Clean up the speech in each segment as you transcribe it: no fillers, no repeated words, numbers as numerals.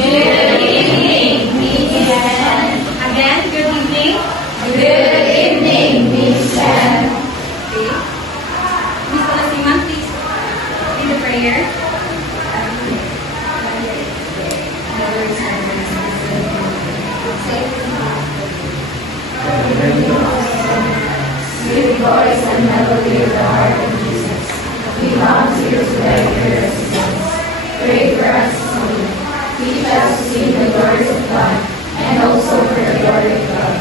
Good evening, Miss Chen. Again, good evening. Good evening, Miss Chen. Okay. Miss Colasiman, please read the prayer. Sweet voice and melody of the heart of Jesus, we come to you today for your assistance. Pray for us to see. Teach us to see the glories of God and also for the glory of God.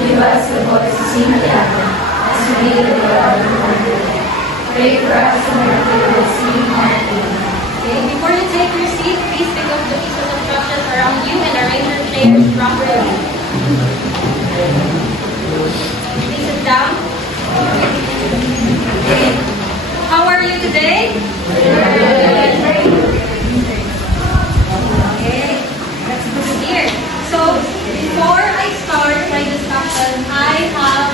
Give us the voice to sing the anthem as we need the blood of the Lord. Pray for us to make the sweet melody. Okay, before you take your seat, please pick up the pieces of brushes around you and arrange your chairs properly. Please sit down. Okay. How are you today? Okay, that's good to hear. So, before I start my discussion, I have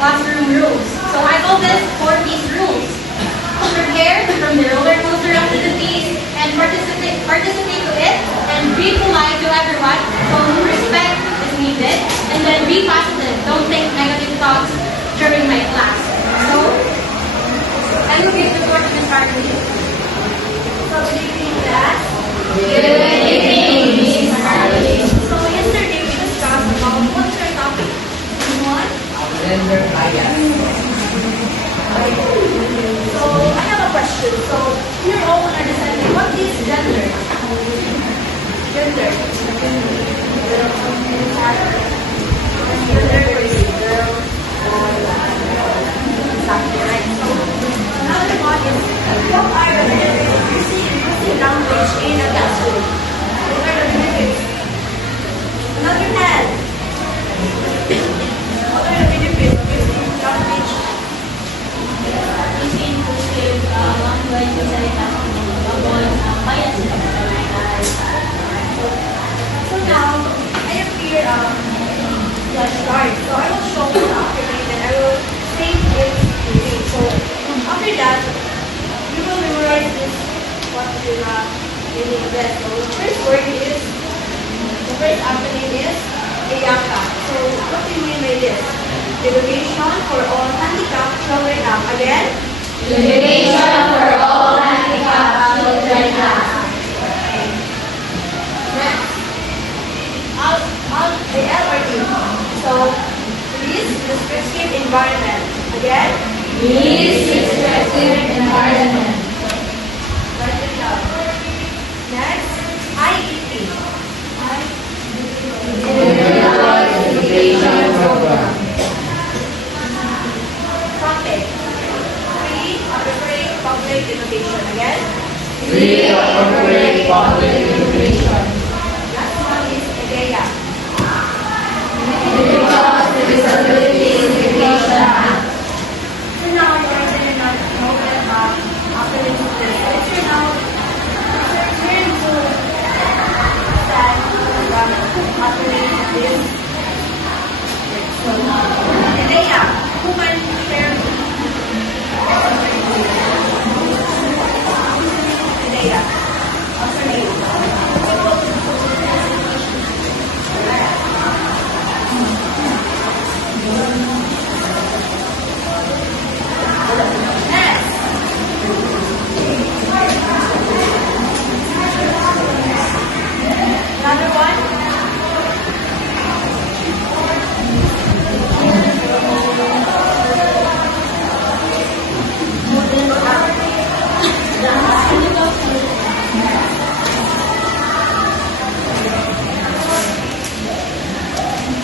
classroom rules. So, I call this 4P's rules. Prepare from the roller coaster activities and participate to it, and be polite to everyone. So, respect is needed, and then be positive. Don't think negative thoughts during my class. So, I will give the floor to Ms. Hartley. So, good evening, class. Good evening, Miss Hartley. So, yesterday we discussed about what's your topic? One? Gender bias. So, I have a question. So, you're all understanding what is gender? Gender. Gender is girl, exactly right. So, another one is what are the benefits of using language in a classroom? What are the benefits? Another hand. What are the benefits of using language? Using inclusive language to avoid biases. So now, I am here start. So I will show you the activity and I will state its meaning. So after that, you will memorize this what you have meaning there. So the first word is, the first acronym is EYAKA. So what do you mean by this? Education for all handicapped children up. Again? Education for all handicapped children up. Next. The LRT. So, least restrictive environment. Again? Least restrictive environment. Write it down. Next, IEP. Individualized education program. Topic. Free, appropriate public education. Again? Free appropriate public education. Last one is IDEA. Individuals with Disabilities Education Act. So now you are going to know that after this today, let's turn to that after this. So, IDEA, who can share IDEA? After me. Another one.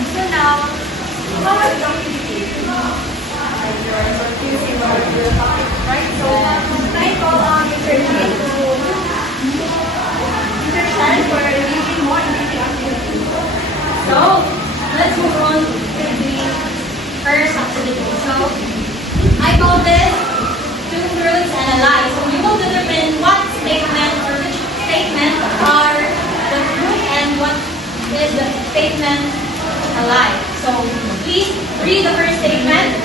So now, how are the activities? You're confusing about your topic, right? So, can I call Mr. Lee to Mr. for reading more engaging activities? So, let's move on to the first activity. So, I call this two truths and a lie. So, you will determine what statement or which statement are the truth and what is the statement a lie. So, please read the first statement.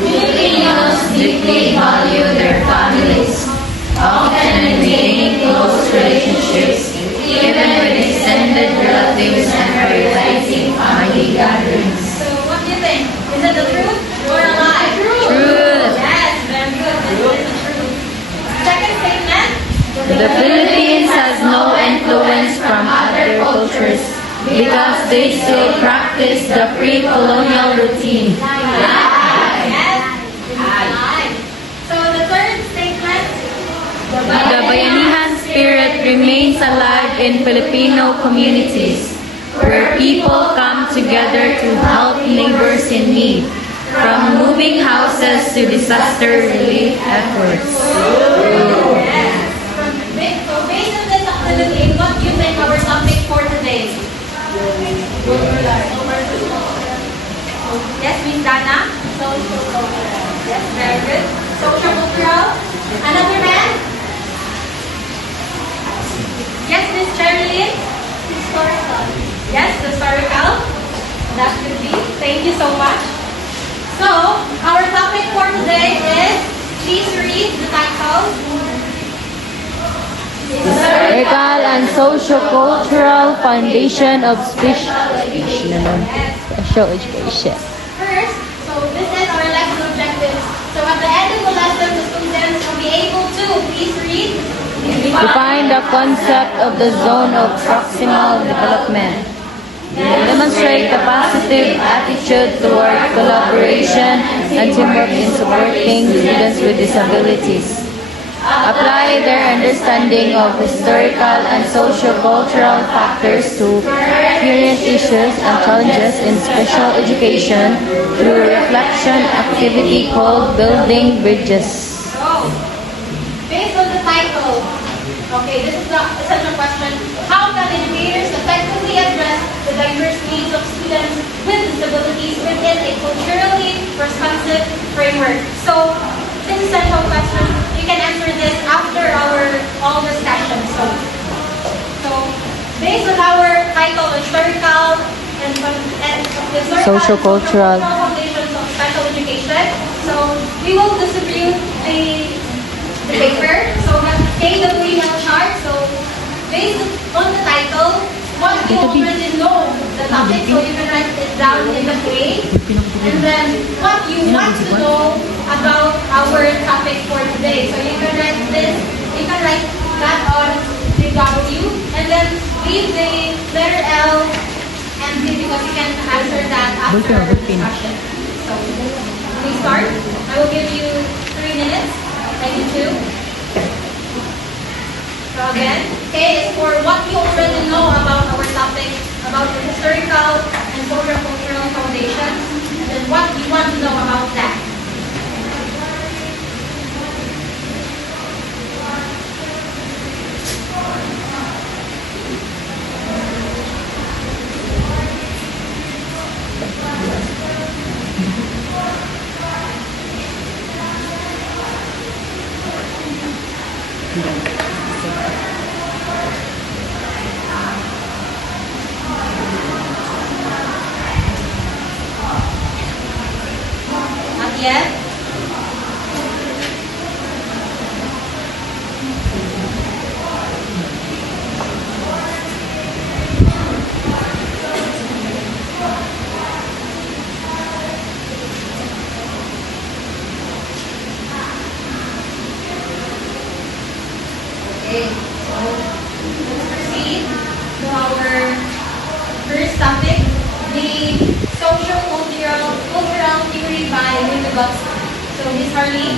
Filipinos deeply value their families, often maintaining close relationships even with The Philippines has no influence from other cultures because they still practice the pre-colonial routine. Yes. So the third statement. The Bayanihan spirit remains alive in Filipino communities, where people come together to help neighbors in need, from moving houses to disaster relief efforts. Yes. So based on this activity, what do you think our topic for today? Yes, Miss Dana? Social cultural. Yes, very good. Social cultural. Another man? Yes, Miss Sherilyn? Historical. Yes, historical. That could be. Thank you so much. So, our topic for today is, please read the title. Historical and socio-cultural foundation of special education. First, so this is our lesson objectives. So at the end of the lesson, the students will be able to, please read. Define the concept of the zone of proximal development. Demonstrate the positive attitude toward collaboration and teamwork in supporting students with disabilities. Apply their understanding of historical and socio-cultural factors to experience issues and challenges in special education through reflection activity called Building Bridges. So, based on the title, okay, this is the essential question. How can educators effectively address the diverse needs of students with disabilities within a culturally responsive framework? So, this is essential question. You can answer this after all discussion. So based on our title, historical and Socio-cultural foundations of special education. So we will distribute the paper. So the KW chart. So based on the title, what you already know the topic, so you can write it down in the page. And then what you want to know about our topic for today. So you can write this, you can write that on the W, and then leave the letter L and D because you can answer that after our discussion. So we start. I will give you 3 minutes. Maybe 2. So again, K is for what you already know about our topic, about the historical and socio-cultural foundation, and then what you want to know about that. Not yet. Okay, so let's proceed to our first topic, the social-cultural theory by Vygotsky. So, Ms. Harley.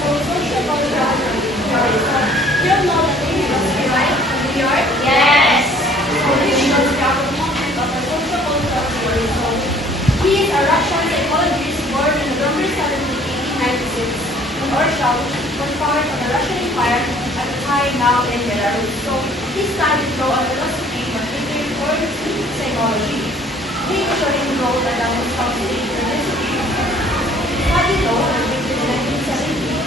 So, social-cultural theory. You don't know that Vygotsky, right? From New York? Yes. So, he was the proponent of the social-cultural theory. So, he is a Russian psychologist born on November 17, 1896. In Warsaw, which was part of the Russian Empire at the time now in Belarus. So he studied law and philosophy, but later turned to psychology. He usually enrolled at the Moscow State University. He studied law until 1970,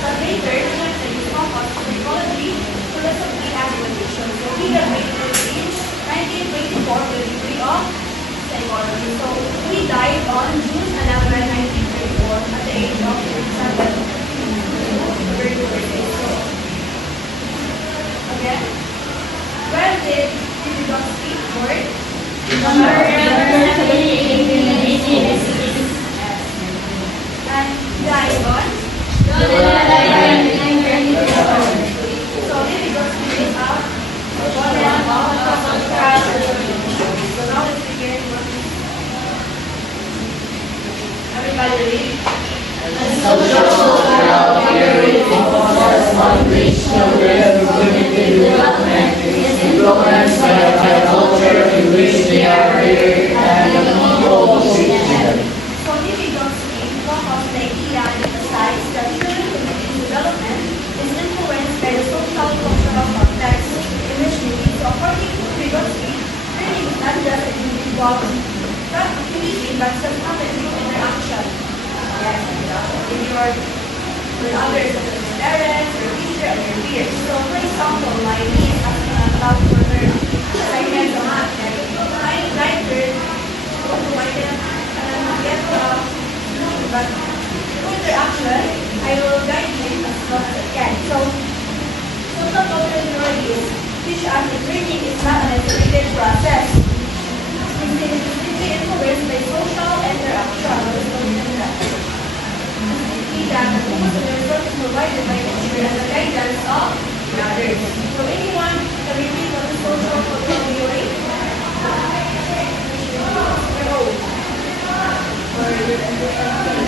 but later shifted his focus to psychology, philosophy, and education. So he graduated in 1924 with a degree of psychology. So he died on June 11, 1934 at the age of 37. Very good birthday. So, again, where did Vygotsky work? November 17, 1896. And died on July help for her assignments on math. I guide her so I can get but through interaction, I will guide him as much as I can. So, social cultural theories teach us that learning is not an isolated process. It is deeply influenced by social interaction. That the focus of the result is provided by the teacher and the guidance of the others. So anyone can repeat what is social cultural theory?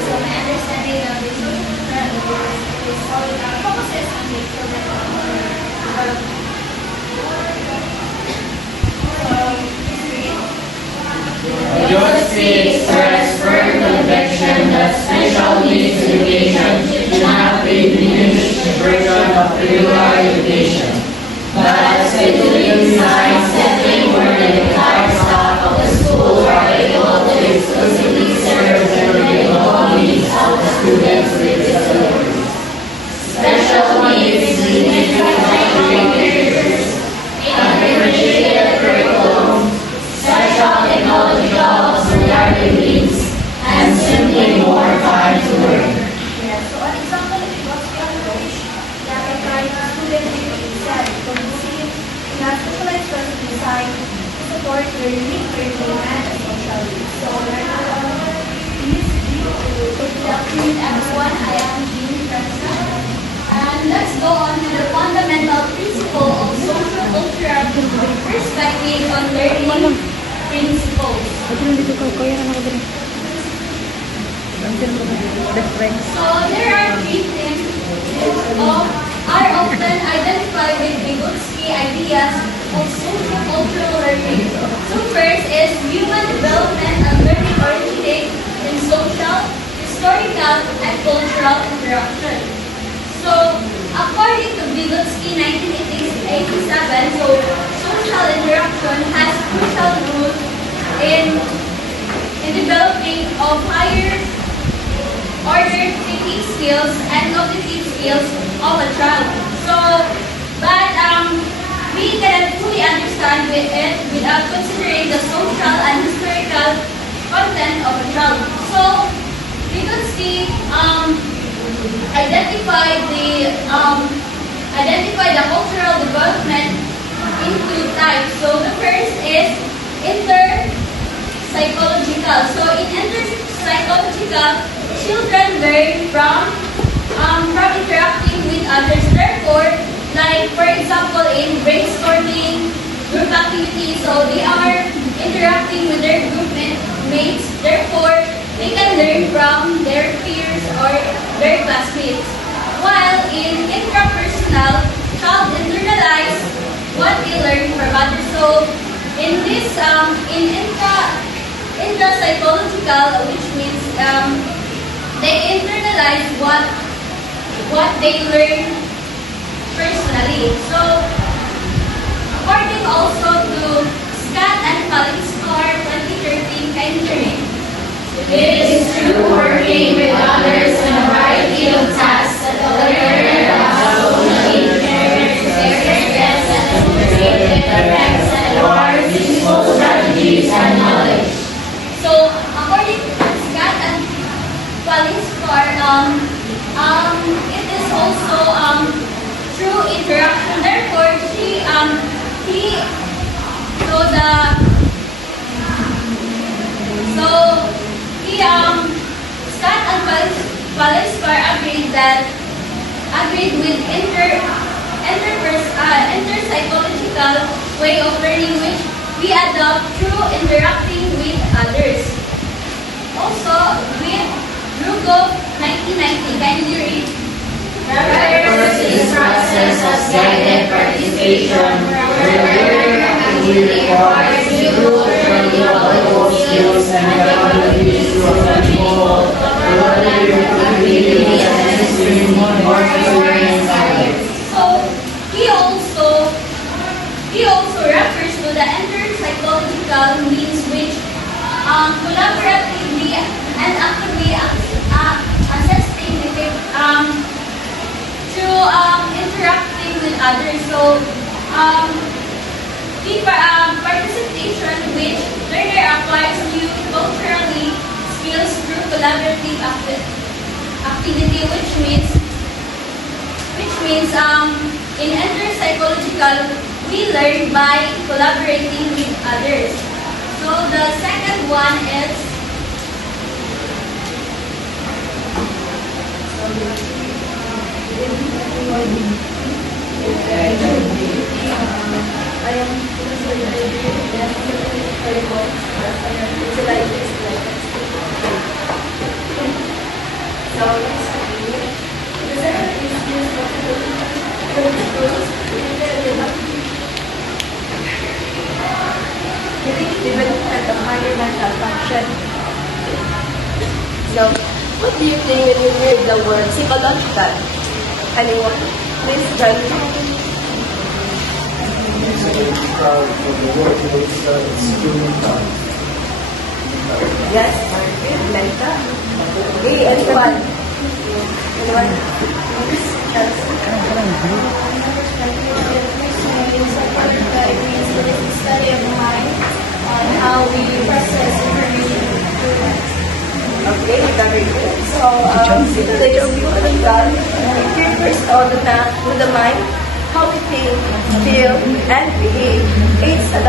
So my understanding of the social cultural is all focuses on the University express firm conviction that special needs education should not be diminished in version of regular education, but as a designed setting where the entire staff of the school are able to exclusively serve the individual needs of the students with disabilities. Special needs needed curriculums, undifferentiated curriculum, special technological auxiliary needs, and simply more time to learn. Yes, so an example of philosophy approach that I try student said from the scene in a specialized person design to support their unique learning and social needs. So Good afternoon, everyone. I am Jean Fresca. And let's go on to the fundamental principle of social cultural perspective on learning principles. So there are three things are often identified with Vygotsky ideas of social cultural learning. So first is human development and learning oriented in social, historical, and cultural interaction. So according to Vygotsky 1987, so social interaction has crucial role in developing of higher order thinking skills and cognitive skills of a child. So, but we cannot fully understand it without considering the social and historical content of a child. So, Vygotsky identified the cultural development in two types. So the first is inter-psychological. So in inter-psychological, children learn from interacting with others. Therefore, like for example in brainstorming, group activities, so they are interacting with their group mates. Therefore, they can learn from their peers or their classmates. While in intrapersonal, child internalize what they learn from others. So in this, in intra-psychological, which means they internalize what they learn personally. So according also to Scott and Palinscar 2013 engineering, It is through working with others in a variety of tasks that the learner has socially experience and associated effects and acquires useful strategies and knowledge. So according to Scott and Palinscar, it is also through interaction. Therefore, Scott and Palinscar agreed with inter-psychological way of learning which we adopt through interacting with others. Also, with Rugov 1990, can you read? Refers to this process as guided participation, where learner actively requires new learning applicable skills and capabilities to control collaborative activities and assisting more experienced others. So he also refers to the inter-psychological means which collaboratively and actively assessing through interacting with others. So Participation, which learner acquires new culturally skills through collaborative activity, which means in enter-psychological, we learn by collaborating with others. So the second one is development of higher mental function. So, what do you think when you hear the word psychological? Anyone? Please tell me. Proud of the work it's doing. Yes, Martin, like that. Okay, anyone? Anyone? Study of the mind on how we process information. Okay, very good. So, today's psychological refers to the mind, how we think, feel, and behave. It's the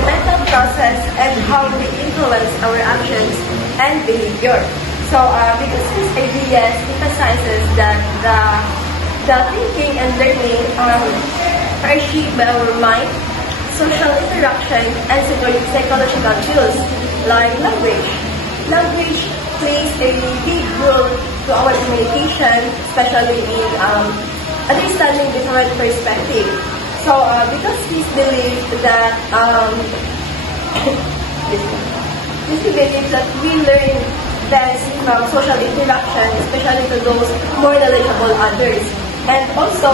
mental process and how we influence our actions and behavior. So, because this idea emphasizes that the thinking and learning are achieved by our mind, social interaction, and psychological tools like language. Language plays a big role to our communication, especially in understanding different perspectives. So, because this belief that we learn best from social interaction, especially to those more knowledgeable others, and also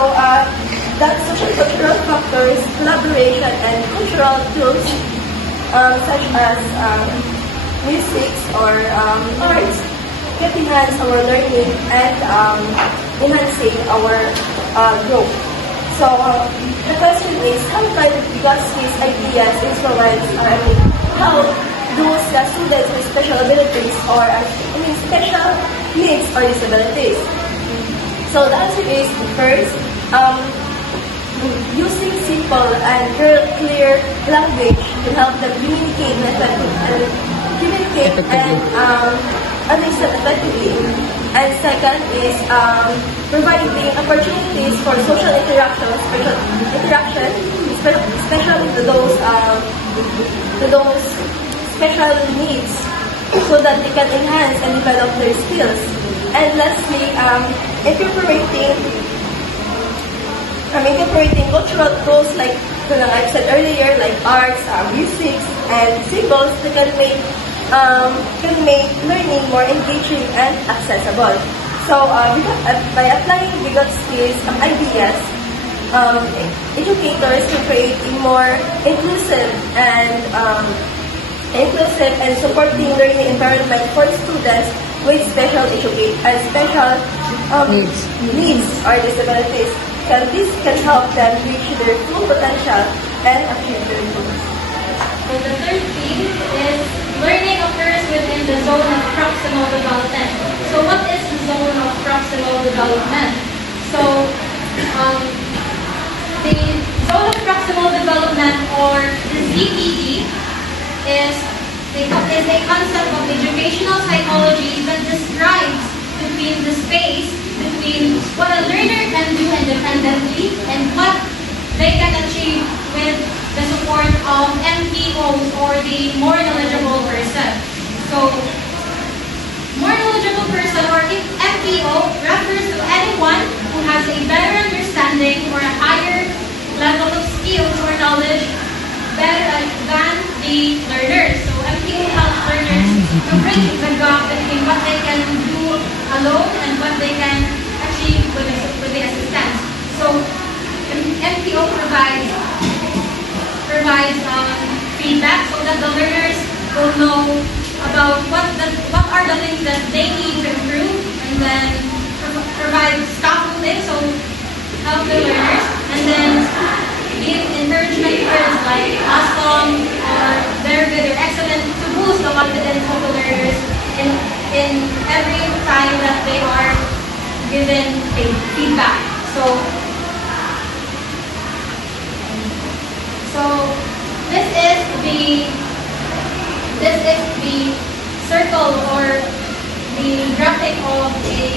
that social cultural factors, collaboration, and cultural tools such as music or arts can enhance our learning and enhancing our growth. So the question is, how can these ideas influence how those students with special abilities or special needs or disabilities? So the answer is first, using simple and clear language to help them communicate and understand effectively. And second is providing opportunities for social interaction, especially to those special needs, so that they can enhance and develop their skills. And lastly, incorporating cultural tools like I said earlier, like arts, music, and symbols that can make learning more engaging and accessible. So by applying Vygotski's ideas, educators can create a more inclusive and supporting learning environment for students with special needs or disabilities. And this can help them reach their full potential and achieve their goals. So the third theme is learning occurs within the zone of proximal development. So what is the zone of proximal development? So the zone of proximal development, or the ZPD, is a concept of educational psychology that describes between the space between what a learner can do independently and what they can achieve with the support of MPOs, or the more knowledgeable person. So, more knowledgeable person, or MPO, refers to anyone who has a better understanding or a higher level of skills or knowledge better than the learners. So MPO helps learners to bridge the gap between what they can do alone and what they can achieve with the assistance. So MPO provides feedback so that the learners will know about what are the things that they need to improve, and then provide scaffolding, so help the learners, and then give encouragement like awesome or very good or excellent to boost the confidence of the learners in every time that they are given feedback. So this is the circle or the graphic of a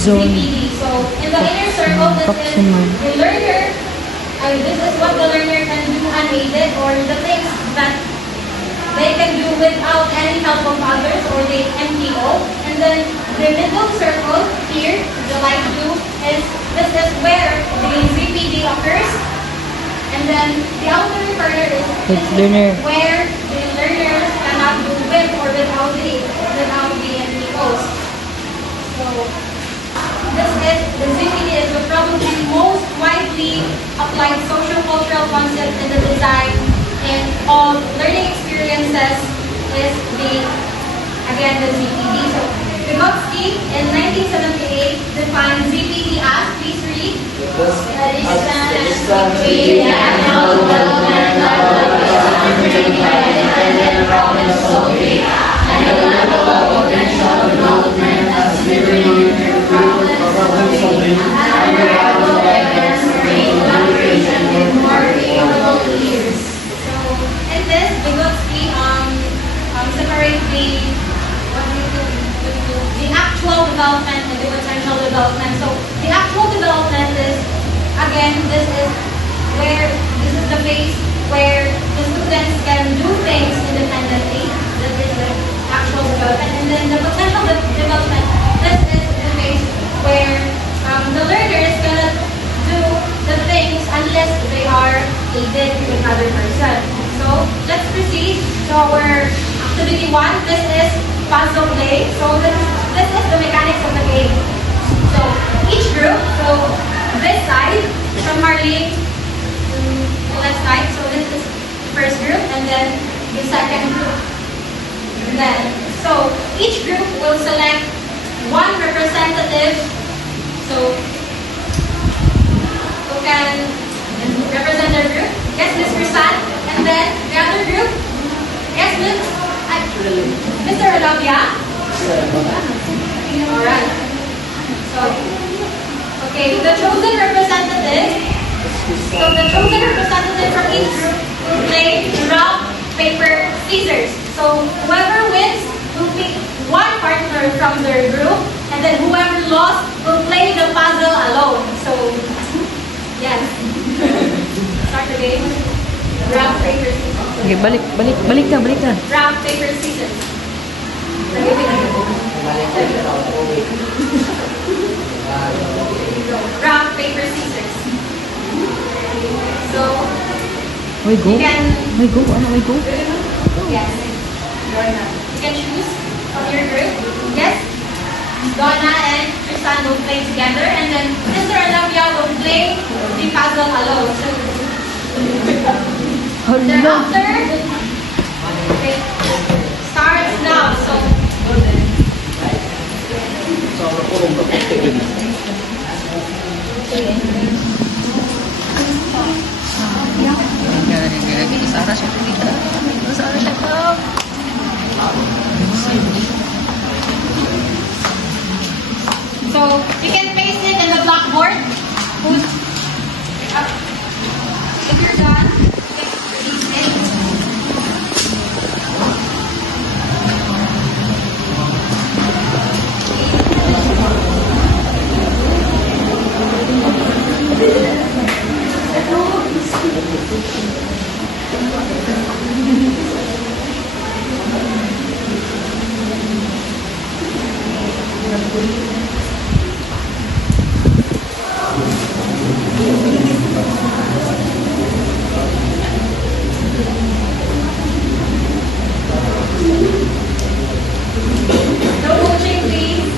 Zone. ZPD. So in the inner circle, this is Proximal. the learner. This is what the learner can do unaided, or the things that they can do without any help of others, or the MTO. And then the middle circle here, the light blue, this is where the ZPD occurs. And then the outer corner is The learner. where the learners cannot do with or without the MTOs. So this is the ZPD is the probably most widely applied social cultural concept in the design and of learning experiences is the ZPD. So Vygotsky in 1978 defined ZPD as, please read, The distance between the annual developmental opportunity by independent province solely and the level of potential development as mirroring problem solving and reliable evidence for collaboration with more capable leaders. So in this, Vygotsky separates the actual development and the potential development. So the actual development is, again, this is the phase where the students can do things independently. That is the actual development. And then the potential development, this is the phase where the learners cannot do the things unless they are aided with other person. So let's proceed to our activity 1. This is puzzle play. So this is the mechanics of the game. So each group, so this side from Harley to the left side. So this is the first group, and then the second group. And then so each group will select one representative. So who can represent their group? Yes, Ms. Crisan. And then the other group. Yes, Mr. Olavia. Alright. So, okay, the chosen representative. So the chosen representative from each group will play rock, paper, scissors. So whoever wins will pick one partner from their group, and then whoever lost will play the puzzle alone. So, yes. Start the game. Rock, paper, scissors. Okay, balik ka. Rock, paper, scissors. Rock, paper, scissors. So, May go? you can, May go? Ano may go? yes, you can choose from your group. Yes, Donna and Tristan will play together, and then Mr. Olavia will play the puzzle alone. So, thereafter, okay, starts now. So, so you can paste it in the blackboard. If you're done, you can release it. No coaching, please.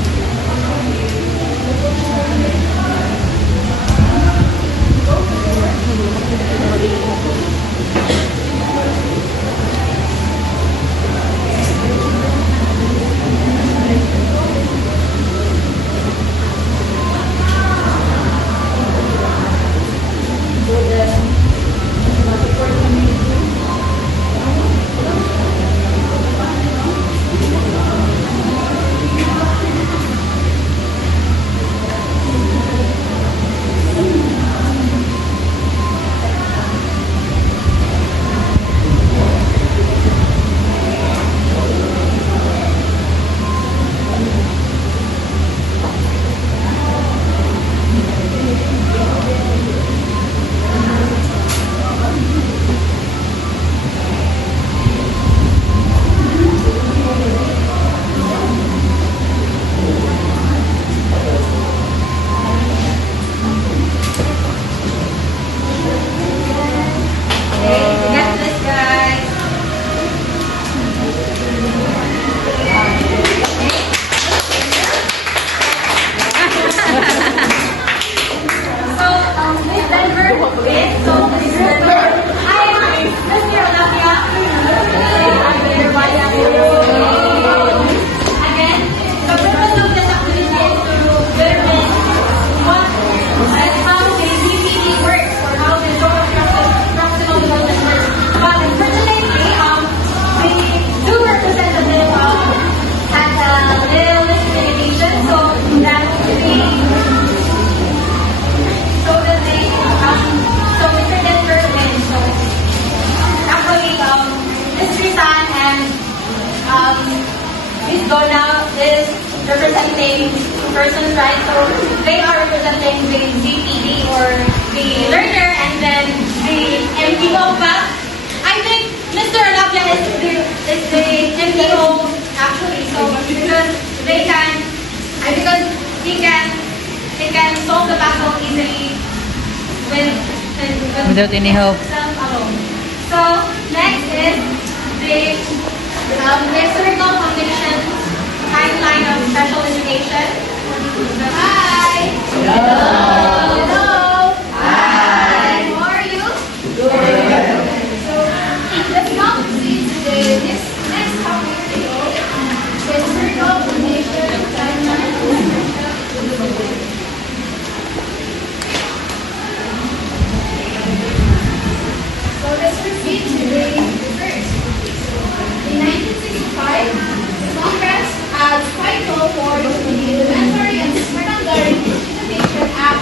deliver it. So, I am Mr. Olivia. Again, the purpose of this activity is to determine what and how the DPD works or how the zone of proximal development works. But unfortunately, the two representative had a little limitation, so that so Mr. Denver wins. So actually, Ms. Rizan and Ms. Donna is representing persons, right? So they are representing the ZPD or the learner, and then the MPO. But I think Mr. Alapia is the MPO actually. So because he can solve the puzzle easily Without any help. himself alone. So next is the historical foundation timeline of special education. Hi. Hello. Hi. How are you? Good. So let's now proceed to the next topic, the historical foundation timeline of special education. So let's proceed to the first. In 1965, the Congress adds title for the Elementary and Secondary Education Act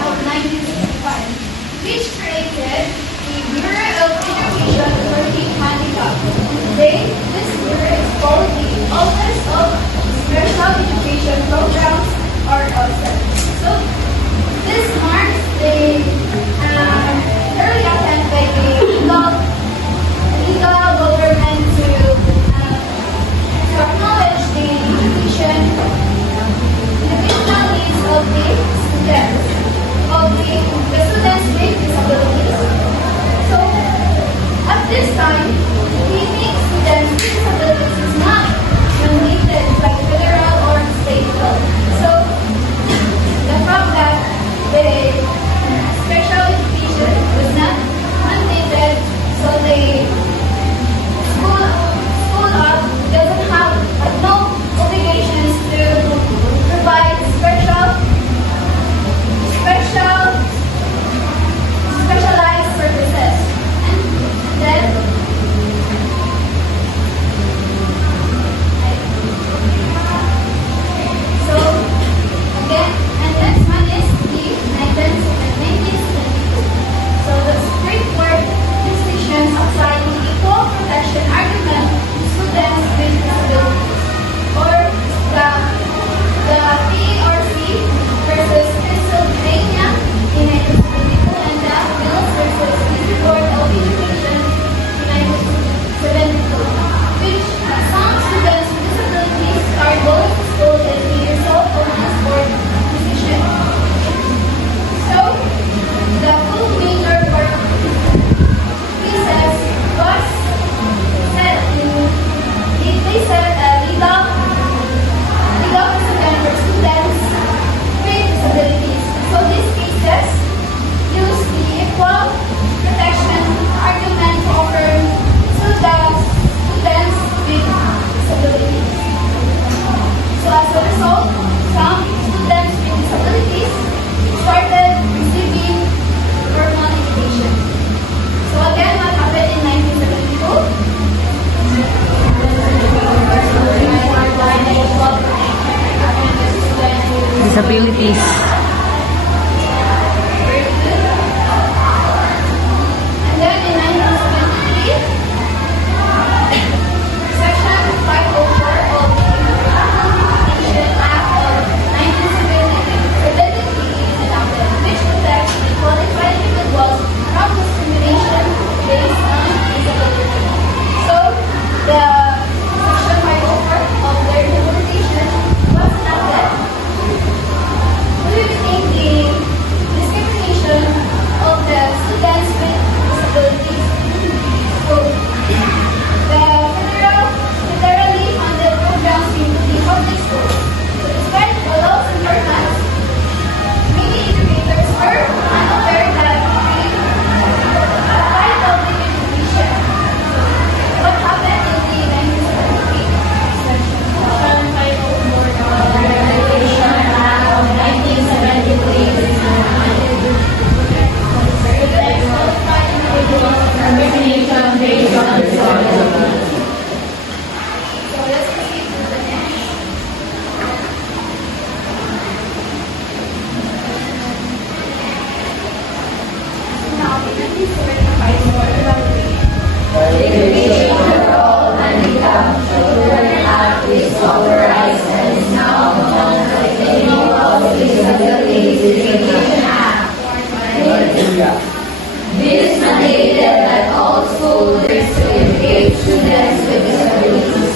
This mandated that all school districts to engage students with disabilities.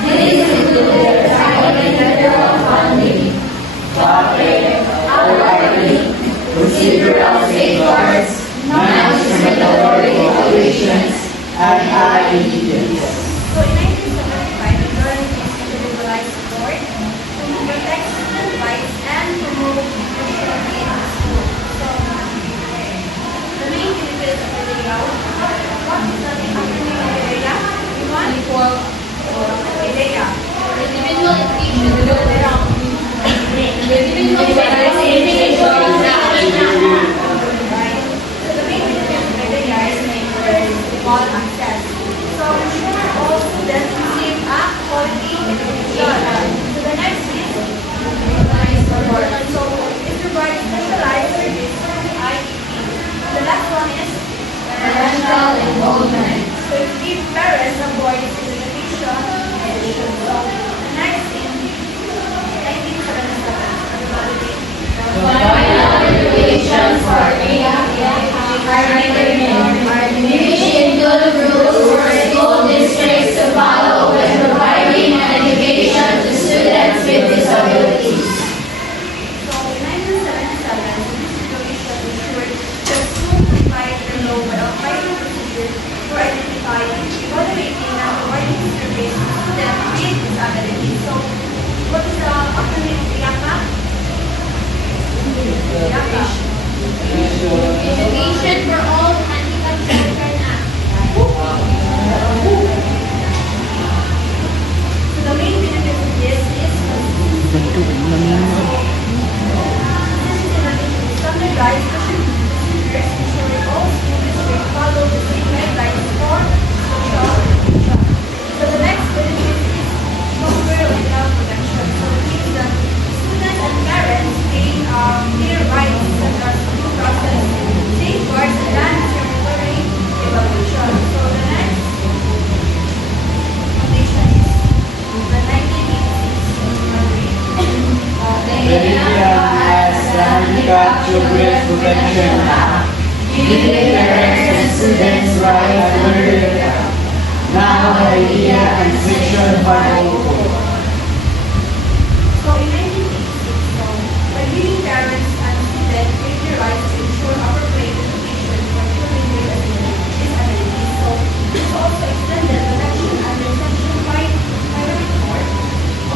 This included providing federal funding, cooperate, outlining, procedural safeguards, non-discriminatory evaluations, and IEPs. So in 1975, the government individualized support to protect student rights and promote equality in school. So the main benefits of the law. What is the acronym of the IDEA? One equal IDEA. Individual education program. Right. So the main benefit of IDEA is to encourage equal access. So ensure all students receive a quality education. So the next is personalized support. So it provides specialized service for the IEP. The last one is Parental involvement. so it gives parents a voice in education and issue. So the next in 1977, everybody. Final regulations for which include rules for school districts to follow when providing education to students with disabilities. So in 1977, this regulation ensured that schools complied with the law by applying procedures for identifying, evaluating, and providing service to students with disabilities. So what is the acronym of IACA? IACA. Education for All Handicapped Children Act. So the main benefit of this is standardized procedures ensuring all school districts follow the same guidelines for social inclusion. So the next benefit is stronger legal protection. So it means that students and parents gain clear rights such as due process, safeguards, and non-discriminatory evaluation. So the next foundation is the 1986 Children's Protection Act, Giving parents and students rights under the Act. now IDEA and Section 504. So in 1986, by giving parents and students greater rights to ensure appropriate education for children with disabilities. So this also extended protection under Section 554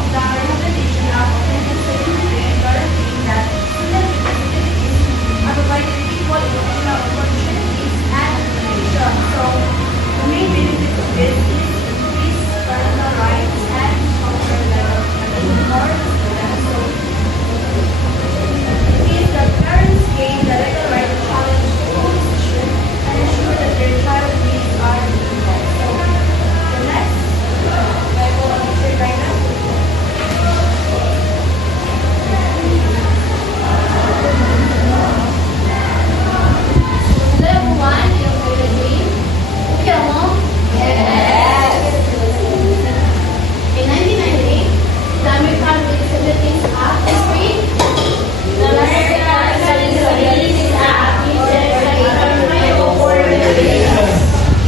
of the Rehabilitation Act of 1973, guaranteeing that students with disabilities are provided equal educational opportunities and education. So the main benefit of this is increased parental rights and cultural level more. So it means that parents gain the legal right to challenge school decision and ensure that their child's needs are met. So the next, Bible of Teacher Guidance. Hello everyone, yung kayo din. Ikaw mo? Yes! In 1998, the American with Disabilities Act is free. The American Disabilities Act features Section 504 regulations.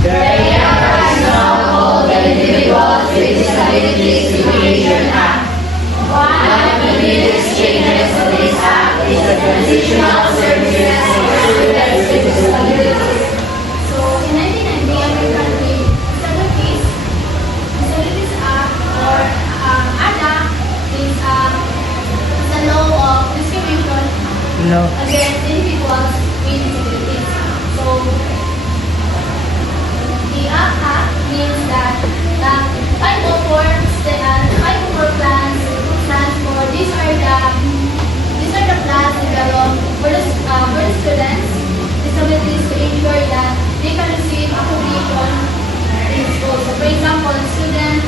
The IACA is now called the Individuals with Disabilities Education Act. One of the biggest changes to this act is the transitional services for students with disabilities. So in 1990, the American with Disabilities Act or ADA is the law of discrimination No. against individuals with disabilities. So the ACA means that the 504 plans stands for these are the plans developed for the students with disabilities to ensure that they can receive accommodation in school. So for example, a student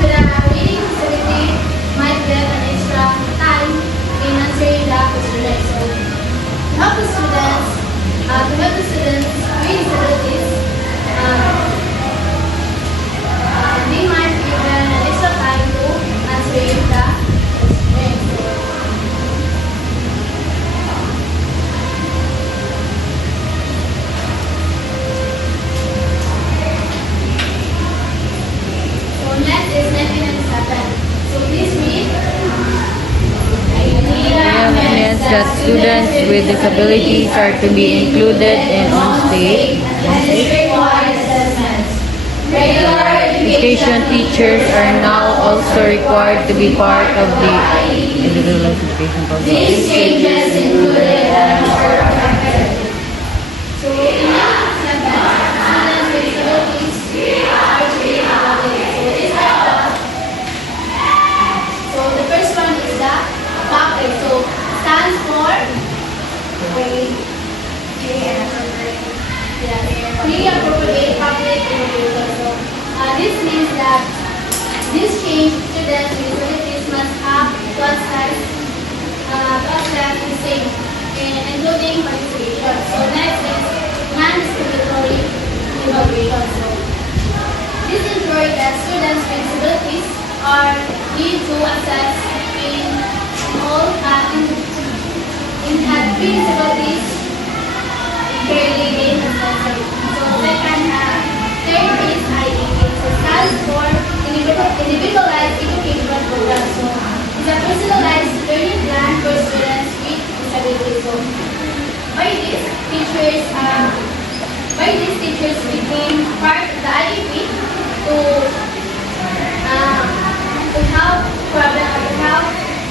with a reading disability might get an extra time in answering the questionnaire. So to help the students with disabilities, they might be given an extra time to answer the questionnaire. that students with disabilities are to be included in on-stage and district-wide assessments. Regular education. Teachers are now also required to be part of the individualized education program. These changes included a number of activities. So, in this segment, students with disabilities are to be evaluated. So, these are the first one is the PAPE. So, stands for Pre-Appropriate Public Innovation. So, this means that this change students with disabilities must have class size the same, including participation. So next is non-discriminatory evaluation. So this ensures that students with disabilities are need to access in all three disabilities fairly in assessment. So second, third is IEP. So stands for Individualized Education Program. So it's a personalized learning plan for students with disabilities. So by this, teachers became part of the IEP to have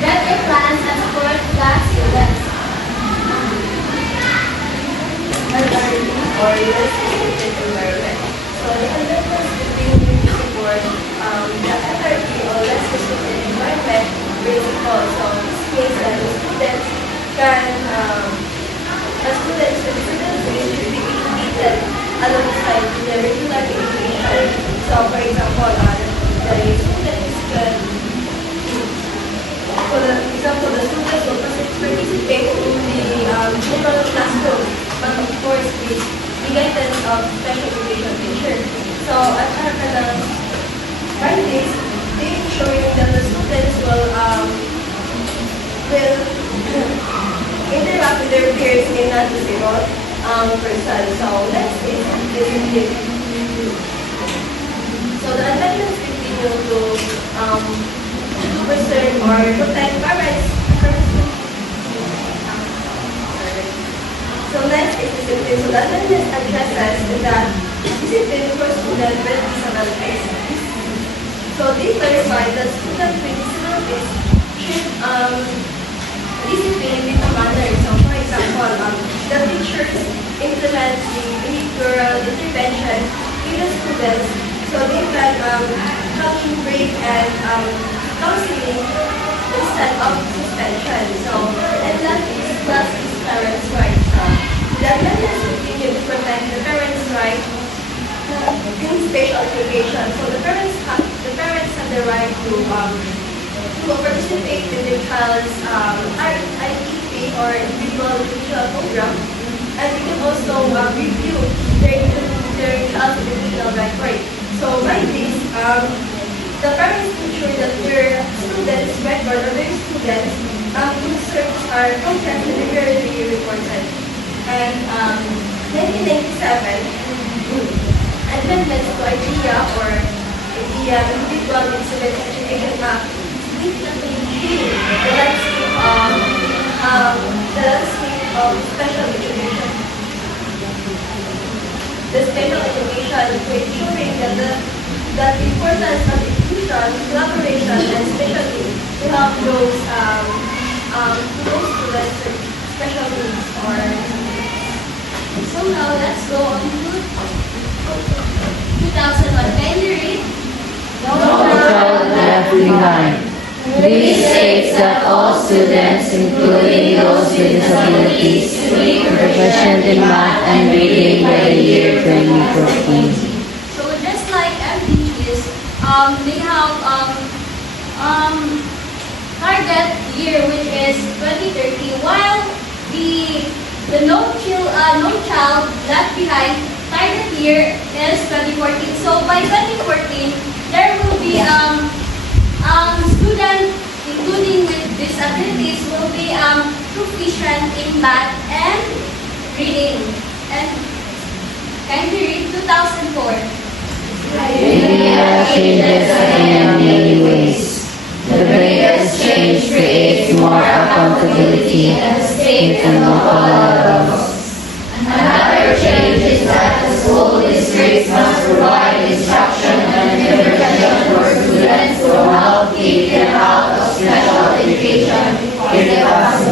better plans and support the students. Or less restricted environment. So the difference between support the FRP or less restricted environment principle. So in this case that the students can the students with disabilities should be educated alongside the regular education. So for example, the students the students will participate in the general classroom, but of course with the guidance of special education teacher. So at our by this, they ensuring that the students will interact with their peers in non-disabled person. So next is the so the amendments continue to preserve or protect parents. So next is discipline. So the amendment addresses that discipline for students with disabilities. So they clarify that students with disabilities should discipline with a manner. So for example, the teachers implement the behavioral intervention with the students. So they can helping break and counseling instead of suspension. So and that is plus is parents' rights. The amendments continue to protect the parents' right in special education. So the parents have the right to participate in their child's IEP or individual program, and we can also review their child's educational record. So by this, the parents ensure that their students' record or their students' concerns are completely regularly reported. And 1997, amendments to IDEA or India Individual Disability Education Act significantly changed the landscape of special education. The special education to ensuring that the importance of inclusion, collaboration, and specialty to help those students with special needs. Or so now let's go on to 2001. Can you read? No child left behind. This states that all students, including those with disabilities, are proficient in math and reading by the year 2014. So just like MDGs, they have target year which is 2030, while the no child left behind target year is 2014. So by 2014, there will be students, including with disabilities, will be proficient in math and reading. And can you read 2004? Media changes in many ways. The greatest change creates more accountability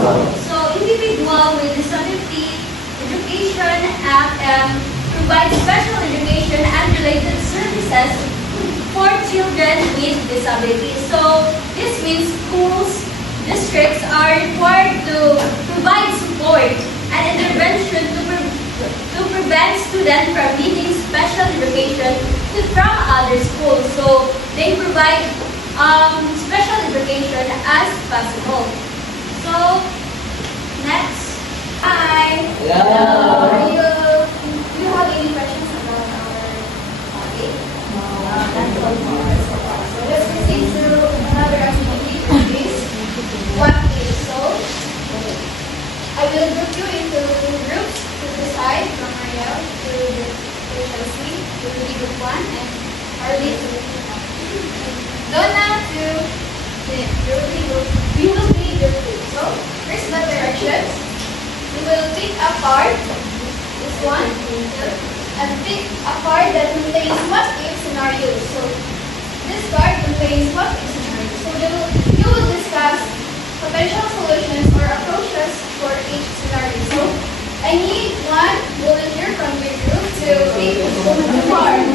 So, Individual with Disability Education Act provides special education and related services for children with disabilities. So, this means schools, districts are required to provide support and intervention to prevent students from needing special education from other schools. So, they provide special education as possible. So, next. Hi. Hello. Do you have any questions about our topic? That's all for us so far. So, let's proceed to another activity, which is what is. So, I will group you into two groups to decide from Ariel to Chelsea to the group 1 and Arlie to the group 2. Donna to the group. We will be group 2. So, first the directions. We will pick a card, this one, and pick a card that contains what if scenarios. So, this card contains what if scenarios. So, you will discuss potential solutions or approaches for each scenario. So, I need one volunteer from your group to pick the card.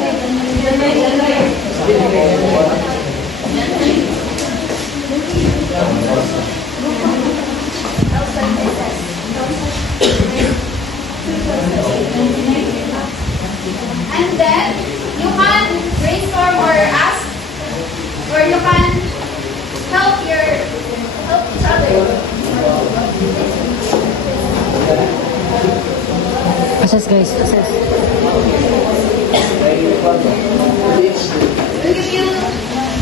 And then you can brainstorm or ask, or you can help each other. Assess guys, assess. We'll give you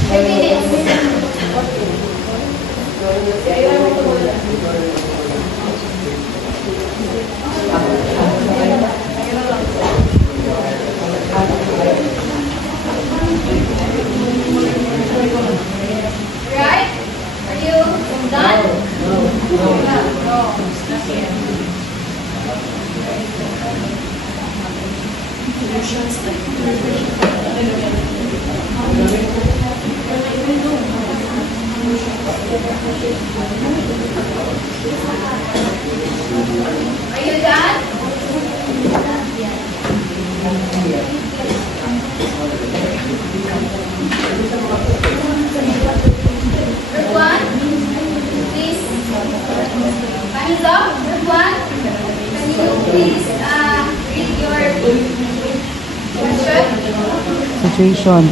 3 minutes. Right? Are you done? No. Are you done? Group 1, please. Hands up. Group 1, can you please read your question? Situation.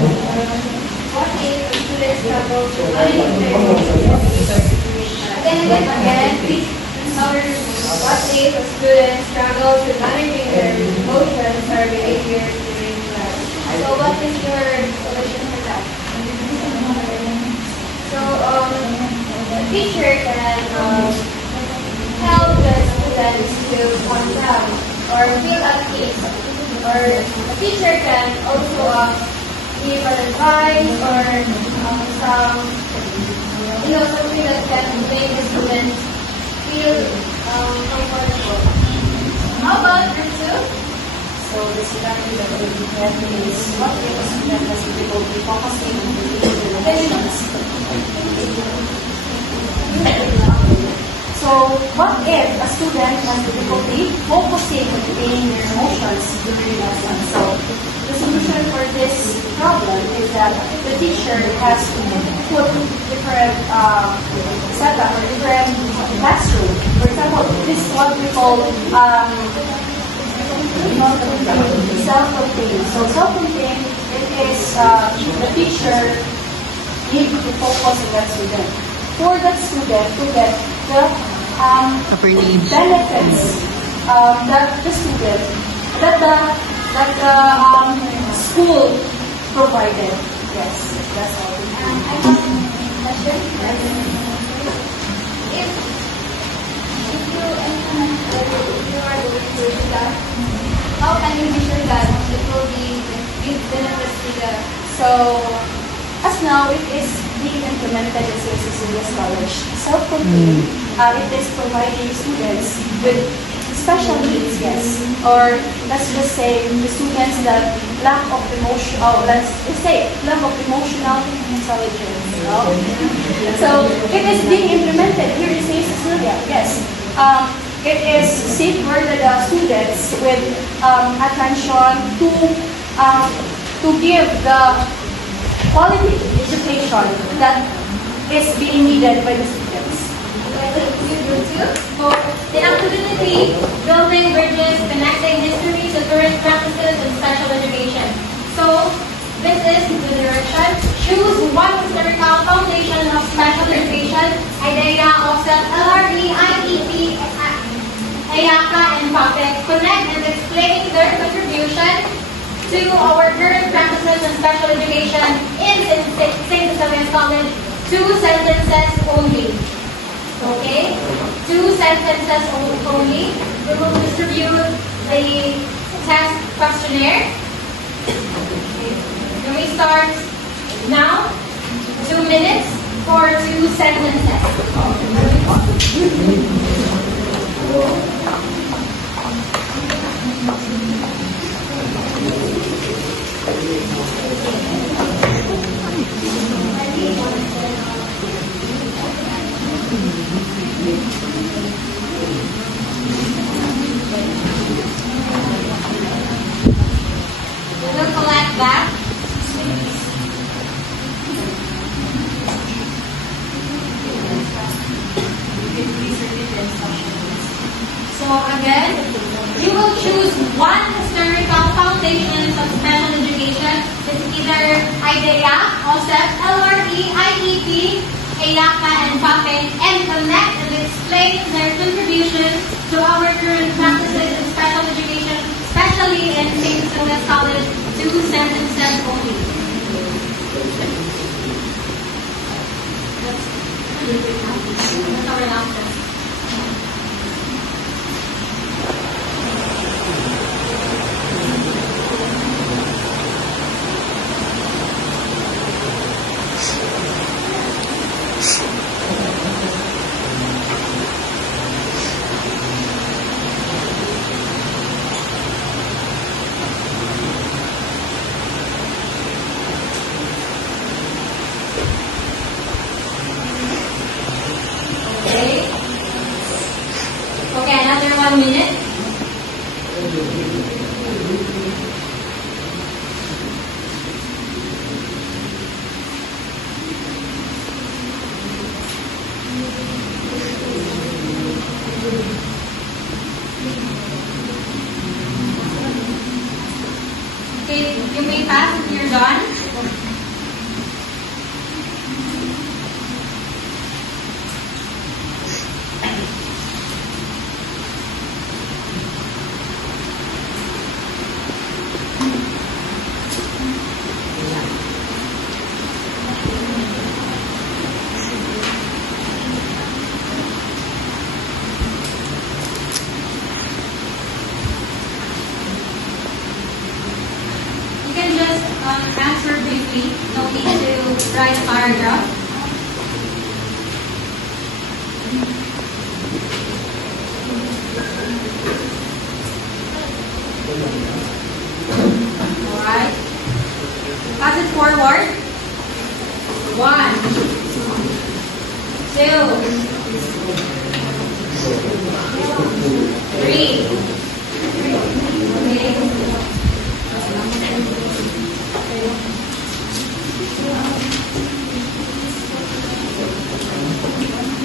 What if students struggle to manage their emotions? Again, please cover what if a student struggles with managing their emotions or behaviors during class. So what is your solution for that? So the teacher can help the students to calm down or feel at ease. Or the teacher can also give an advice or something that can make the students feel comfortable. How about group 2? So the scenario that will be given is what if a student has difficulty focusing on the emotions. So what if a student has difficulty focusing on retaining their emotions during lesson? So the solution for this problem is that the teacher has to put different setup or different classroom. For example, this is what we call self-contained. So self-contained, it is the teacher needs to focus on that student. For that student to get the benefits that the student, that the school provided. Yes, that's all. I have a question. If you are going to do that, how can you be sure that it will give benefits to the? So, as now, it is being implemented in St. Cecilia's College. Self-contained, it is providing students with special needs, yes. Or let's just say the students that lack of emotional intelligence. So it is being implemented here in St. Cecilia. Yes. It is safeguarded the students with attention to give the quality education that is being needed by the students. So, the activity, building bridges, connecting history to current practices in special education. So, this is the direction. Choose one historical foundation of special education, IDEA, OSEP, LRE, IEP, AYACA, and PAPEC. Connect and explain their contribution to our current practices in special education in St. Cecilia's College. 2 sentences only. Okay? 2 sentences only. We will distribute the test questionnaire. Can we start now? 2 minutes for 2 sentences. We will collect that. So again, you will choose one historical foundation of special education. It's either IDEA, OSEP, LRE, IEP, AYACA, and PAPEC, and connect and explain their contribution to our current practices in special education, especially in St. Cecilia's College. 2 sentences only. That's our last test. Okay, another 1 minute. Okay, you may pass if you're done. You can just answer briefly. No need to write a paragraph. Alright. Pass it forward. 1, 2, 3.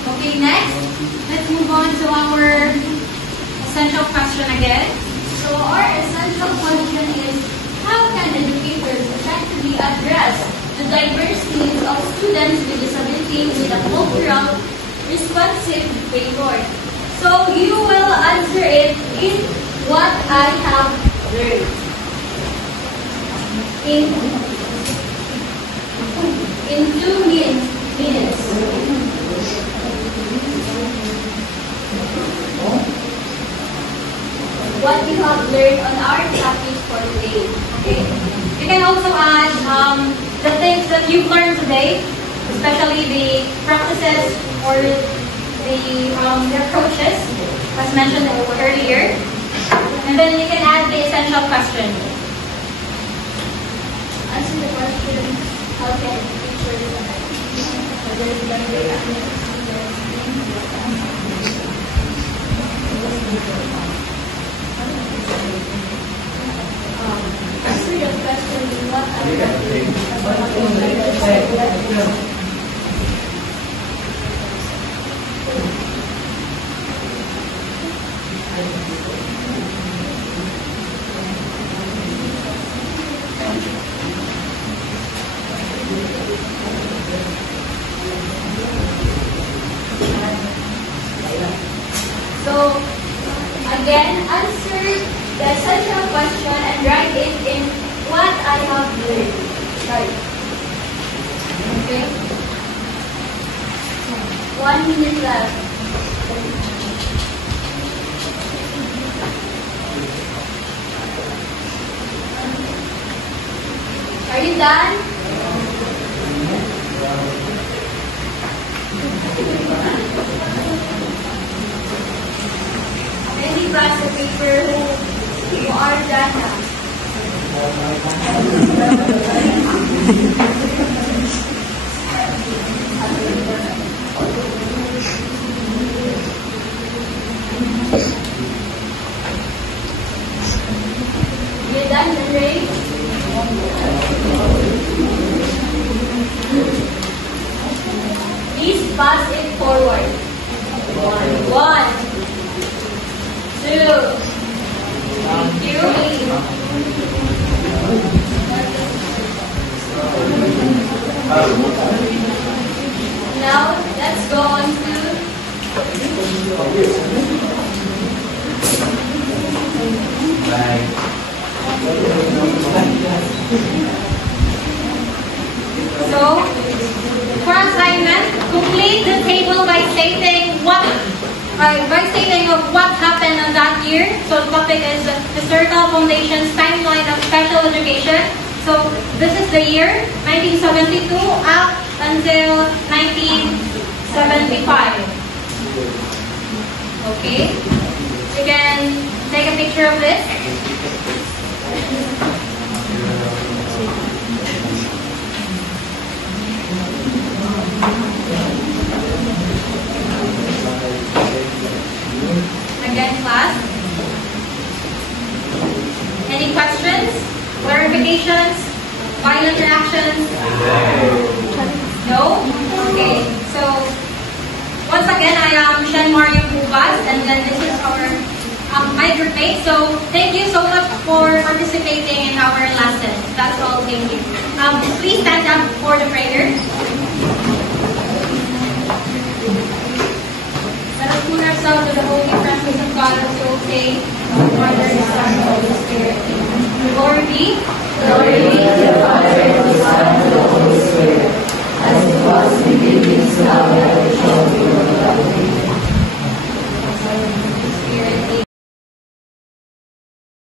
Okay, next, let's move on to our essential question again. So our essential question is, how can educators effectively address the diverse needs of students with disability with a cultural responsive framework? So you will answer it in what I have learned. In 2 minutes. What you have learned on our topic for today. Okay. You can also add the things that you've learned today, especially the practices or the approaches, as mentioned earlier. And then you can add the essential question. Answer the question, how can educators Answer the question in what So, again, answer the essential question and write it in what I have learned. Right. Okay? 1 minute left. Are you done? Any class of paper who are done now? You done, Ray? Please pass it forward. 1, 2. Thank you. Now, let's go on to So, for assignment, complete the table by stating of what happened on that year. So the topic is Historical Foundations Timeline of Special Education. So this is the year 1972 up until 1975. Okay, you can take a picture of this. Again, class. Any questions? Clarifications? Violent reactions? No? Okay. So, once again, I am Shen Mario Cubas, and then this is our my group mate. So, thank you so much for participating in our lesson. That's all. Thank you. Please stand up for the prayer. Let us put ourselves to the holy presence of God and so say, Father, Son, Holy Spirit. Glory be